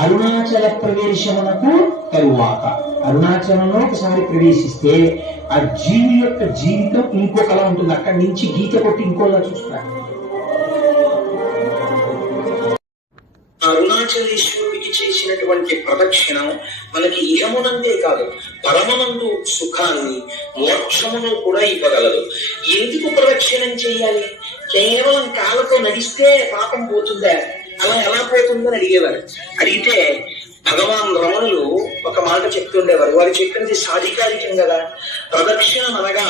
అరుణాచల ప్రవేశమునకు తరువాత అరుణాచలంలో ఒకసారి ప్రవేశిస్తే ఆ జీవి యొక్క జీవితం ఇంకొకలా ఉంటుంది. అక్కడి నుంచి గీత కొట్టి ఇంకోలా చూస్తారు. అరుణాచలేశ్వరుడికి చేసినటువంటి ప్రదక్షిణం మనకి ఇహమునందే కాదు, పరమనందు సుఖాన్ని మోక్షమును కూడా ఇవ్వగలదు. ఎందుకు ప్రదక్షిణం చేయాలి? కేవలం కాళ్ళతో నడిస్తే పాపం పోతుందా? అలా ఎలా పోతుందని అడిగేవారు. అడిగితే భగవాన్ రమణులు ఒక మాట చెప్తుండేవారు. వారు చెప్పినది సాధికారికం కదా. ప్రదక్షిణం అనగా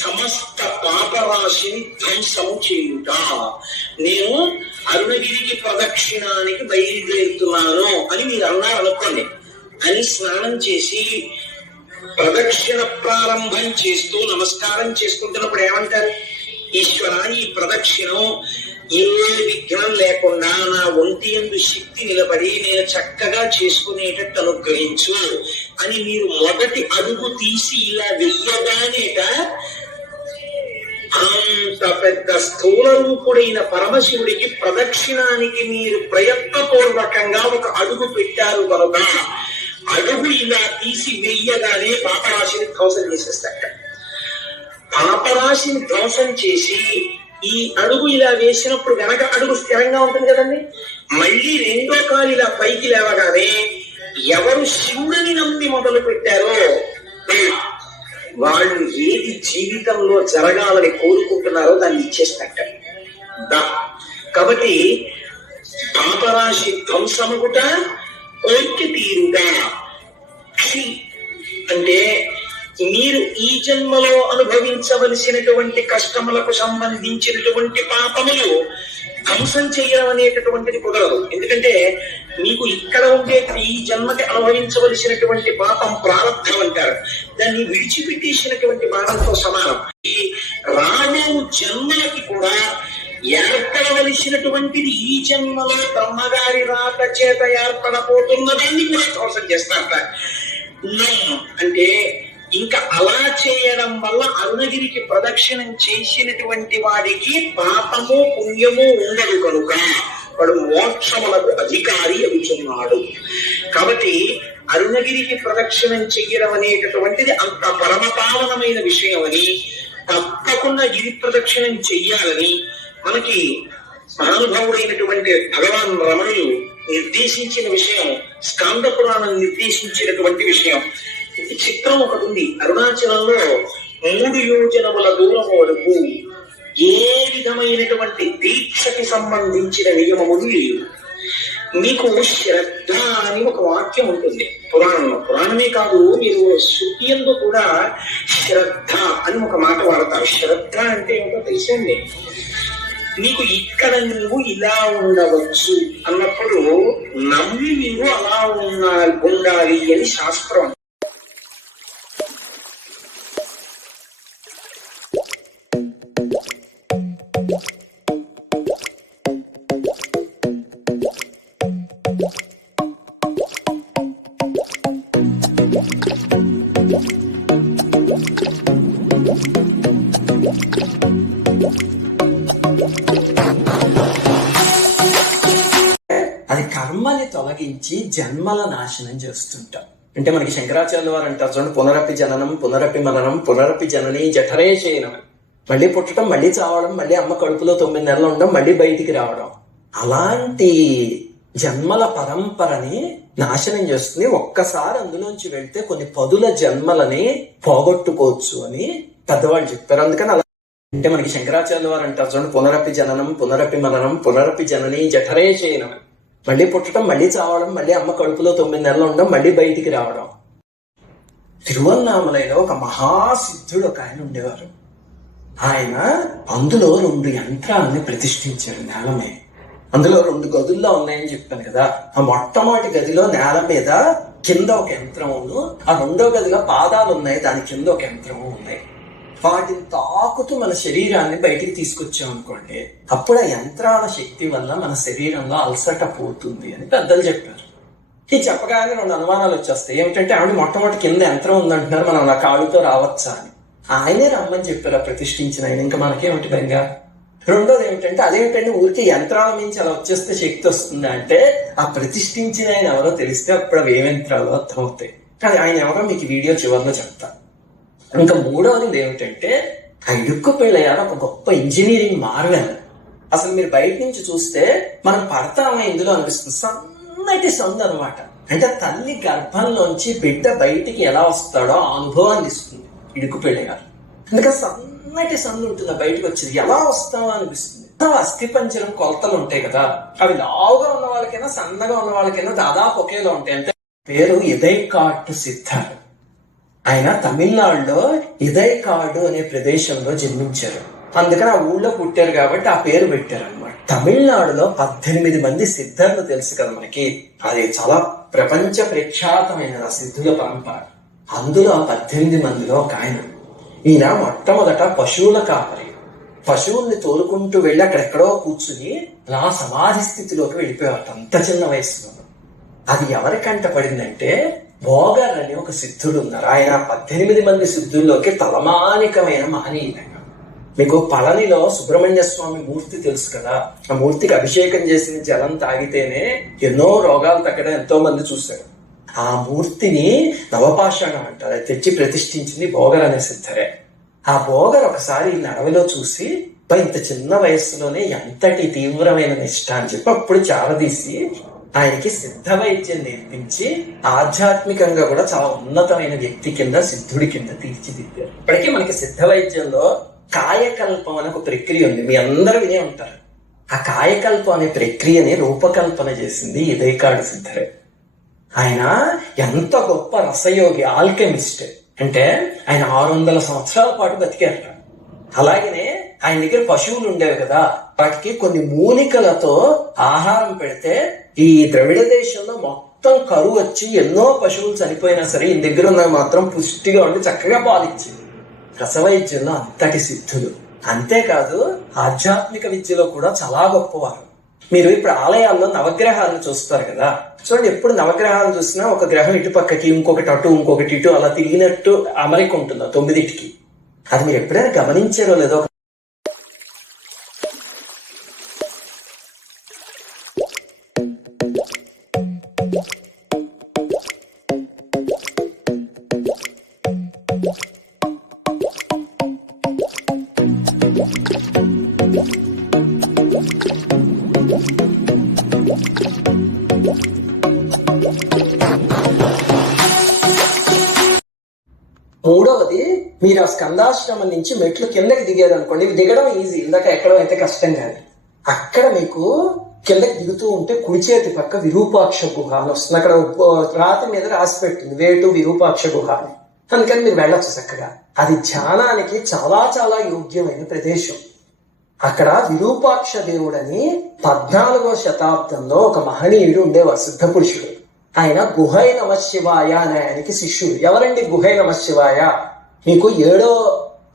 సమస్త పాపరాశిని ధ్వంసము చేయుట. నేను అరుణగిరికి ప్రదక్షిణానికి బయలుదేరుతున్నాను అని మీరు అన్నారు అనుకోండి. అని స్నానం చేసి ప్రదక్షిణ ప్రారంభం చేస్తూ నమస్కారం చేసుకుంటున్నప్పుడు ఏమంటారు? ఈశ్వర, ఈ ప్రదక్షిణం ఏ విఘ్నం లేకుండా నా ఒంటి యందు శక్తి నిలబడి నేను చక్కగా చేసుకునేటట్టు అనుగ్రహించు అని మీరు మొదటి అడుగు తీసి ఇలా వెయ్యగానేట అంత పెద్ద స్థూల రూపుడైన పరమశివుడికి ప్రదక్షిణానికి మీరు ప్రయత్నపూర్వకంగా ఒక అడుగు పెట్టారు కనుక అడుగు ఇలా తీసి వెయ్యగానే పాపరాశిని ధ్వంసం చేసేస్తాట. పాపరాశిని ధ్వంసం చేసి ఈ అడుగు ఇలా వేసినప్పుడు వెనక అడుగు స్థిరంగా ఉంటుంది కదండి. మళ్ళీ రెండో కాలు ఇలా పైకి లేవగానే ఎవరు శివుడిని నమ్మి మొదలు పెట్టారో వాళ్ళు ఏది జీవితంలో జరగాలని కోరుకుంటున్నారో దాన్ని ఇచ్చేస్తాట. కాబట్టి పాపరాశి ధ్వంసముట కోరిక తీరుగా అంటే మీరు ఈ జన్మలో అనుభవించవలసినటువంటి కష్టములకు సంబంధించినటువంటి పాపములు ధ్వంసం చేయడం అనేటటువంటిది కుదరదు. ఎందుకంటే మీకు ఇక్కడ ఉండే ఈ జన్మకి అనుభవించవలసినటువంటి పాపం ప్రారంభం అంటారు. దాన్ని విడిచిపెట్టేసినటువంటి పాపంతో సమానం. ఈ రాబో జన్మలకి కూడా ఏర్పడవలసినటువంటిది ఈ జన్మలో బ్రహ్మగారి రాక చేత ఏర్పడబోతున్న దాన్ని కూడా ధ్వంసం చేస్తారట. అంటే ఇంకా అలా చేయడం వల్ల అరుణగిరికి ప్రదక్షిణం చేసినటువంటి వాడికి పాపము పుణ్యము ఉండదు కనుక వాడు మోక్షములకు అధికారి అవుతున్నాడు. కాబట్టి అరుణగిరికి ప్రదక్షిణం చెయ్యడం అనేటటువంటిది అంత పరమపావనమైన విషయం అని, తప్పకుండా గిరి ప్రదక్షిణం చెయ్యాలని మనకి మహానుభావుడైనటువంటి భగవాన్ రమణులు నిర్దేశించిన విషయం, స్కాంద పురాణం నిర్దేశించినటువంటి విషయం. చిత్రం ఒకటి ఉంది. అరుణాచలంలో 3 యోజనముల దూరం వరకు ఏ విధమైనటువంటి దీక్షకి సంబంధించిన నియమములు లేవు. మీకు శ్రద్ధ అని ఒక వాక్యం ఉంటుంది పురాణంలో. పురాణమే కాదు, మీరు శృతి యందు కూడా శ్రద్ధ అని ఒక మాట వాడతారు. శ్రద్ధ అంటే ఏమిటో తెలిసిందే. మీకు ఇక్కడ నువ్వు ఇలా ఉండవచ్చు అన్నప్పుడు నమ్మి మీరు అలా ఉండాలి అని శాస్త్రం. అది కర్మని తొలగించి జన్మల నాశనం చేస్తుంటాం. అంటే మనకి శంకరాచార్యుల వారు అంటారు చూడండి, పునరపి జననం పునరపి మననం పునరపి జనని జఠరే శయనం. మళ్ళీ పుట్టడం, మళ్ళీ చావడం, మళ్ళీ అమ్మ కడుపులో 9 నెలలు ఉండడం, మళ్ళీ బయటికి రావడం. అలాంటి జన్మల పరంపరని నాశనం చేస్తుంది. ఒక్కసారి అందులోంచి వెళ్తే కొన్ని పదుల జన్మలని పోగొట్టుకోవచ్చు అని పెద్దవాళ్ళు చెప్పారు. అందుకని అలా అంటే మనకి శంకరాచార్యుల వారు అంటారు చూడండి, పునరపి జననం పునరపి మననం పునరపి జనని జఠరే శయనం. మళ్ళీ పుట్టడం, మళ్ళీ చావడం, మళ్ళీ అమ్మ కడుపులో 9 నెలలు ఉండడం, మళ్ళీ బయటికి రావడం. తిరువన్నామలైలో ఒక మహాసిద్ధుడు ఒక ఆయన ఉండేవారు. ఆయన అందులో 2 యంత్రాలని ప్రతిష్ఠించారు నేల మీద. అందులో 2 గదుల్లో ఉన్నాయని చెప్పాను కదా. ఆ మొట్టమొదటి గదిలో నేల మీద కింద ఒక యంత్రమును, ఆ 2వ గదిలో పాదాలు ఉన్నాయి, దాని కింద ఒక యంత్రము ఉన్నాయి. వాటిని తాకుతూ మన శరీరాన్ని బయటికి తీసుకొచ్చాం అనుకోండి, అప్పుడు ఆ యంత్రాల శక్తి వల్ల మన శరీరంలో అలసట పోతుంది అని పెద్దలు చెప్పారు. ఇది చెప్పగానే 2 అనుమానాలు వచ్చేస్తాయి. ఏమిటంటే ఆవిడ మొట్టమొదటి కింద యంత్రం ఉందంటున్నారు, మనం నా కాళ్ళతో రావచ్చా అని. ఆయనే రమ్మని చెప్పారు ఆ ప్రతిష్ఠించిన ఆయన. ఇంకా మనకేమిటి బెంగా? రెండోది ఏమిటంటే, అదేమిటంటే ఊరికి యంత్రాల నుంచి అలా వచ్చేస్తే శక్తి వస్తుంది అంటే, ఆ ప్రతిష్ఠించిన ఆయన ఎవరో తెలిస్తే అప్పుడు అవి ఏ యంత్రాలు అర్థమవుతాయి. కానీ ఆయన ఎవరో మీకు వీడియో చివరిలో చెప్తా. ఇంకా మూడవది ఏమిటంటే, ఆ ఇడుక్కు పిళ్ళయ్య ఒక గొప్ప ఇంజనీరింగ్ మార్వెల్. అసలు మీరు బయట నుంచి చూస్తే మనం పడతామా ఇందులో అనిపిస్తుంది. సన్నటి సందు అనమాట. అంటే తల్లి గర్భంలోంచి బిడ్డ బయటికి ఎలా వస్తాడో ఆ అనుభవాన్ని ఇస్తుంది ఇడుక్కు పిళ్ళయ్య. అందుకని సన్నటి సందు ఉంటుంది, బయటకు వచ్చేది ఎలా వస్తావా అనిపిస్తుంది. అస్థి పంజరం కొలతలు ఉంటాయి కదా, అవి లావుగా ఉన్న వాళ్ళకైనా సన్నగా ఉన్న వాళ్ళకైనా దాదాపు ఒకేలా ఉంటాయి. అంటే పేరు ఇదైకాడు సిద్ధార్. ఆయన తమిళనాడులో ఇదైకాడు అనే ప్రదేశంలో జన్మించారు. అందుకని ఆ ఊళ్ళో పుట్టారు కాబట్టి ఆ పేరు పెట్టారు అనమాట. తమిళనాడులో 18 మంది సిద్ధర్లు తెలుసు కదా మనకి. అది చాలా ప్రపంచ ప్రఖ్యాతమైన ఆ సిద్ధుల పరంపర. అందులో 18 మందిలో ఒక ఆయన. ఈయన మొట్టమొదట పశువుల కాపరి. పశువుల్ని తోలుకుంటూ వెళ్ళి అక్కడెక్కడో కూర్చుని అలా సమాధి స్థితిలోకి వెళ్ళిపోయారు అంత చిన్న వయసులో. అది ఎవరికంట పడిందంటే, భోగర్ అని ఒక సిద్ధుడు ఉన్నారు. ఆయన 18 మంది సిద్ధుల్లోకి తలమానికమైన మహనీయుడు. మీకు పళనిలో సుబ్రహ్మణ్య స్వామి మూర్తి తెలుసు కదా. ఆ మూర్తికి అభిషేకం చేసిన జలం తాగితేనే ఎన్నో రోగాలు తగ్గడం ఎంతో మంది చూశారు. ఆ మూర్తిని నవపాషాణం అంటారు. అది తెచ్చి ప్రతిష్ఠించింది భోగర్ అనే సిద్ధరే. ఆ భోగర్ ఒకసారి అడవిలో చూసి, ఇంత చిన్న వయస్సులోనే ఎంతటి తీవ్రమైన నిష్ఠ అని చెప్పి అప్పుడు చారదీసి ఆయనకి సిద్ధ వైద్యం నేర్పించి ఆధ్యాత్మికంగా కూడా చాలా ఉన్నతమైన వ్యక్తి కింద, సిద్ధుడి కింద తీర్చిదిద్దారు. ఇప్పటికీ మనకి సిద్ధ వైద్యంలో కాయకల్పం అనే ఒక ప్రక్రియ ఉంది, మీ అందరూ వినే ఉంటారు. ఆ కాయకల్పం అనే ప్రక్రియని రూపకల్పన చేసింది ఇదైకాడు సిద్ధరే. ఆయన ఎంత గొప్ప రసయోగి, ఆల్కెమిస్ట్ అంటే ఆయన 600 సంవత్సరాల పాటు బతికారట. అలాగనే ఆయన దగ్గర పశువులు ఉండేవి కదా, వాటికి కొన్ని మూలికలతో ఆహారం పెడితే ఈ ద్రవిడ దేశంలో మొత్తం కరువు వచ్చి ఎన్నో పశువులు చనిపోయినా సరే ఈయన దగ్గర ఉన్నవి మాత్రం పుష్టిగా ఉండి చక్కగా పాలిచ్చింది. రసవైద్యంలో అంతటి సిద్ధులు. అంతేకాదు ఆధ్యాత్మిక విద్యలో కూడా చాలా గొప్పవారు. మీరు ఇప్పుడు ఆలయాల్లో నవగ్రహాలను చూస్తారు కదా, చూడండి. ఎప్పుడు నవగ్రహాలను చూసినా ఒక గ్రహం ఇటు పక్కకి, ఇంకొకటి అటు, ఇంకొకటి ఇటు, అలా తిరిగినట్టు అమరిక ఉంటుంది 9టికి. అది మీరు ఎప్పుడైనా గమనించారో లేదో. మూడవది, మీరు ఆ స్కందాశ్రమం నుంచి మెట్లు కిందకి దిగారు అనుకోండి. దిగడం ఈజీ, ఇందాక ఎక్కడం అయితే కష్టం కాదు. అక్కడ మీకు కిందకి దిగుతూ ఉంటే కుడి చేతి పక్క విరూపాక్ష గుహ అని వస్తుంది. అక్కడ రాతి మీద రాసి పెట్టింది వేటు విరూపాక్ష గుహ అని. అందుకని మీరు వెళ్ళొచ్చు చక్కగా. అది ధ్యానానికి చాలా చాలా యోగ్యమైన ప్రదేశం. అక్కడ విరూపాక్ష దేవుడని 14వ శతాబ్దంలో ఒక మహనీయుడు ఉండేవారు, సిద్ధ పురుషుడు. ఆయన గుహై నమ శివాయ అనే ఆయనకి శిష్యుడు. ఎవరండి గుహై నమ శివాయ? మీకు 7వ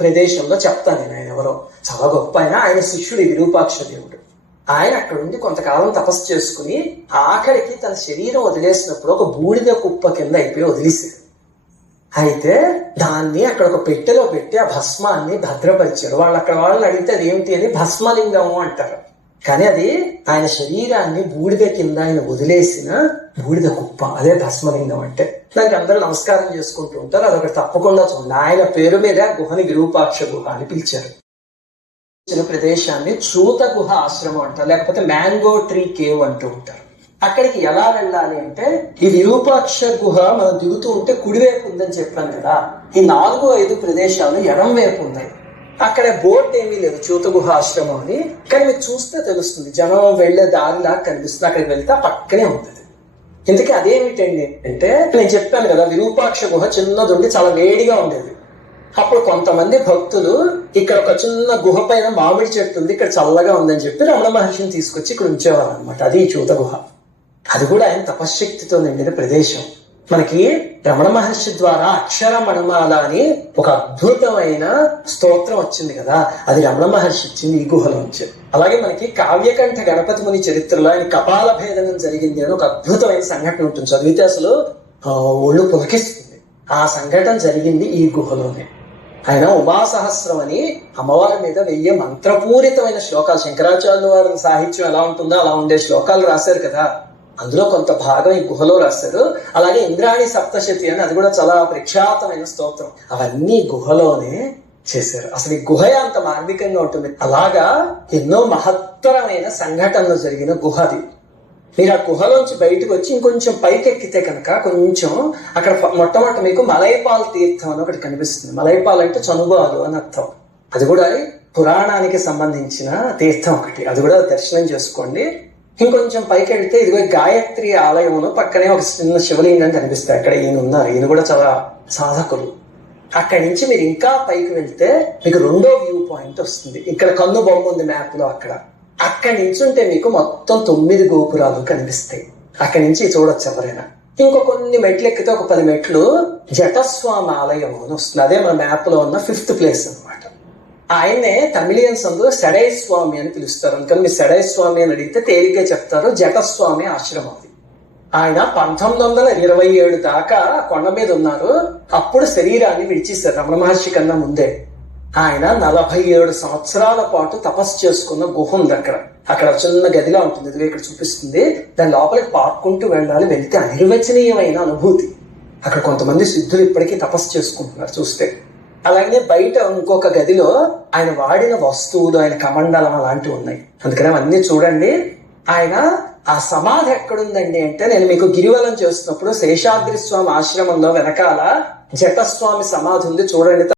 ప్రదేశంలో చెప్తాను నేను ఆయన ఎవరో. చాలా గొప్ప ఆయన శిష్యుడు విరూపాక్ష దేవుడు. ఆయన అక్కడ ఉండి కొంతకాలం తపస్సు చేసుకుని ఆఖరికి తన శరీరం వదిలేసినప్పుడు ఒక బూడిద కుప్ప కింద అయిపోయి వదిలేశాడు. అయితే దాన్ని అక్కడ ఒక పెట్టెలో పెట్టి ఆ భస్మాన్ని భద్రపరిచారు. వాళ్ళని అడిగితే అది ఏమిటి అని భస్మలింగము అంటారు. కానీ అది ఆయన శరీరాన్ని బూడిద కింద ఆయన వదిలేసిన బూడిద కుప్ప, అదే భస్మలింగం అంటే. దానికి అందరూ నమస్కారం చేసుకుంటూ ఉంటారు. అదొకటి తప్పకుండా చూడండి. ఆయన పేరు మీద గుహని విరూపాక్ష గుహ అని పిలిచారు. ప్రదేశాన్ని చూత గుహ ఆశ్రమం అంటారు, లేకపోతే మ్యాంగో ట్రీ కేవ్ అంటూ ఉంటారు. అక్కడికి ఎలా వెళ్ళాలి అంటే, ఈ విరూపాక్ష గుహ మనం దిగుతూ ఉంటే కుడివైపు ఉందని చెప్పాను కదా. ఈ 4-5 ప్రదేశాలు ఎడం వైపు ఉన్నాయి. అక్కడ బోర్డు ఏమీ లేదు చూత గుహ ఆశ్రమం అని, కానీ మీరు చూస్తే తెలుస్తుంది. జనం వెళ్లే దారిలా కనిపిస్తుంది. అక్కడికి వెళ్తే పక్కనే ఉంటుంది. ఇందుకే అదేమిటండి అంటే, నేను చెప్పాను కదా విరూపాక్ష గుహ చిన్నదుండి చాలా వేడిగా ఉండేది. అప్పుడు కొంతమంది భక్తులు ఇక్కడ ఒక చిన్న గుహ పైన మామిడి చెట్టు ఉంది, ఇక్కడ చల్లగా ఉందని చెప్పి రమణ మహర్షిని తీసుకొచ్చి ఇక్కడ ఉంచేవారు అనమాట. అది ఈ చూత గుహ. అది కూడా ఆయన తపశ్శక్తితో నిండిన ప్రదేశం. మనకి రమణ మహర్షి ద్వారా అక్షర మణమాల అని ఒక అద్భుతమైన స్తోత్రం వచ్చింది కదా, అది రమణ మహర్షి ఇచ్చింది ఈ గుహలోంచి. అలాగే మనకి కావ్యకంఠ గణపతి ముని చరిత్రలో ఆయన కపాల భేదనం జరిగింది అని ఒక అద్భుతమైన సంఘటన ఉంటుంది. చదివితే అసలు ఒళ్ళు పులకిస్తుంది. ఆ సంఘటన జరిగింది ఈ గుహలోనే. ఆయన ఉమాసహస్రం అని అమ్మవారి మీద 1000 మంత్రపూరితమైన శ్లోకాలు, శంకరాచార్యుల వారి సాహిత్యం ఎలా ఉంటుందో అలా ఉండే శ్లోకాలు రాశారు కదా, అందులో కొంత భాగం ఈ గుహలో రాశారు. అలాగే ఇంద్రాణి సప్తశతి అని అది కూడా చాలా ప్రఖ్యాతమైన స్తోత్రం, అవన్నీ గుహలోనే చేశారు. అసలు ఈ గుహ అంత మార్మికంగా ఉంటుంది. అలాగా ఎన్నో మహత్తరమైన సంఘటనలు జరిగిన గుహ అది. మీరు ఆ గుహలోంచి బయటకు వచ్చి ఇంకొంచెం పైకి ఎక్కితే కనుక కొంచెం అక్కడ మొట్టమొదటి మీకు మలైపాల్ తీర్థం అని ఒకటి కనిపిస్తుంది. మలైపాల్ అంటే చనుబాలు అని అర్థం. అది కూడా పురాణానికి సంబంధించిన తీర్థం ఒకటి, అది కూడా దర్శనం చేసుకోండి. ఇంకొంచెం పైకి వెళ్తే ఇదిగో గాయత్రి ఆలయంలో పక్కనే ఒక చిన్న శివలింగం కనిపిస్తాయి. అక్కడ ఈయన ఉన్నారు, ఈయన కూడా చాలా సాధకులు. అక్కడి నుంచి మీరు ఇంకా పైకి వెళ్తే మీకు 2వ వ్యూ పాయింట్ వస్తుంది. ఇక్కడ కన్ను బొమ్మ ఉంది మ్యాప్ లో, అక్కడి నుంచి ఉంటే మీకు మొత్తం 9 గోపురాలు కనిపిస్తాయి. అక్కడి నుంచి చూడొచ్చు ఎవరైనా. ఇంకో కొన్ని మెట్లు ఎక్కితే ఒక 10 మెట్లు జటస్వామి ఆలయం అని వస్తుంది. అదే మన మ్యాప్ లో ఉన్న 5th ప్లేస్ అన్నమాట. ఆయన్నే తమిళియన్స్ అందరూ సెడై స్వామి అని పిలుస్తారు. అందుకని మీరు సెడై స్వామి అని అడిగితే తేలిగ్గా చెప్తారు, జటస్వామి ఆశ్రమం అది. ఆయన 1927 దాకా కొండ మీద ఉన్నారు. అప్పుడు శరీరాన్ని విడిచేశారు రమణ మహర్షి కన్నా ముందే. ఆయన 47 సంవత్సరాల పాటు తపస్సు చేసుకున్న గుహ ఉంది అక్కడ. అక్కడ చిన్న గదిగా ఉంటుంది, ఇదిగో ఇక్కడ చూపిస్తుంది. దాని లోపలికి పాక్కుంటూ వెళ్ళాలి. వెళ్తే అనిర్వచనీయమైన అనుభూతి. అక్కడ కొంతమంది సిద్ధులు ఇప్పటికీ తపస్సు చేసుకుంటున్నారు చూస్తే. అలాగే బయట ఇంకొక గదిలో ఆయన వాడిన వస్తువులు, ఆయన కమండలం అలాంటివి ఉన్నాయి. అందుకని అవన్నీ చూడండి. ఆయన ఆ సమాధి ఎక్కడుందండి అంటే, నేను మీకు గిరివలం చేస్తున్నప్పుడు శేషాద్రి స్వామి ఆశ్రమంలో వెనకాల జటస్వామి సమాధి ఉంది చూడండి.